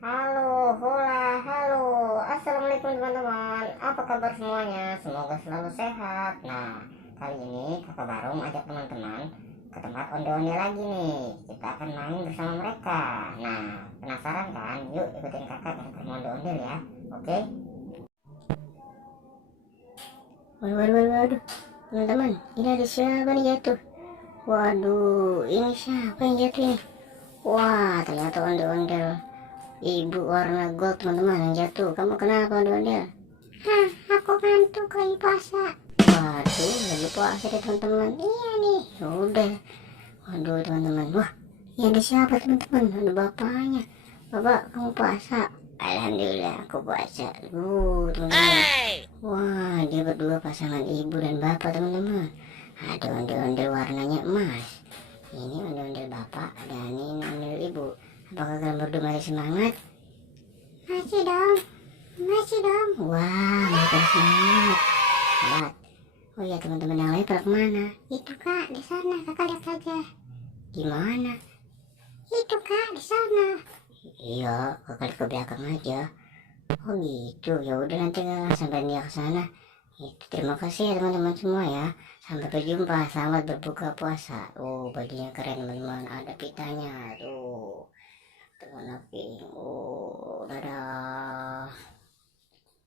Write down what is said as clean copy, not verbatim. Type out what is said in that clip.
Halo, hola, halo. Assalamualaikum teman-teman. Apa kabar semuanya? Semoga selalu sehat. Nah, kali ini Kakak Barum ajak teman-teman ke tempat onde-onde lagi nih. Kita akan main bersama mereka. Nah, penasaran kan? Yuk ikutin kakak ke onde-onde ya. Oke? Waduh. Teman-teman, ini ada siapa nih jatuh? Waduh, ini siapa yang jatuh ini? Wah, ternyata ondel-ondel ibu warna gold teman-teman yang jatuh. Kamu kenapa ondel-ondel? Hah, aku ngantuk lagi puasa. Waduh, lagi puasa deh teman-teman. Iya nih, udah. Waduh teman-teman, wah, ini ada siapa teman-teman? Ada bapaknya. Bapak, kamu puasa? Alhamdulillah, aku puasa. Teman-teman. Wah, dia berdua pasangan ibu dan bapak teman-teman. Ada ondel-ondel warnanya emas. Ini ondel-ondel bapak dan ini ondel ibu. Apakah kalian berdua masih semangat? Masih dong, masih dong. Wah, mereka semangat. Hebat. Oh iya teman-teman yang lain pada kemana? Itu kak, di sana. Kakak lihat aja. Gimana? Itu kak, di sana. Iya, kakak ke belakang aja. Oh gitu, ya udah nanti sampai dia ke sana. Itu terima kasih ya teman-teman semua ya. Sampai berjumpa, selamat berbuka puasa. Oh, bajunya keren teman-teman, ada pitanya tuh. Warna pink. Oh, dadah.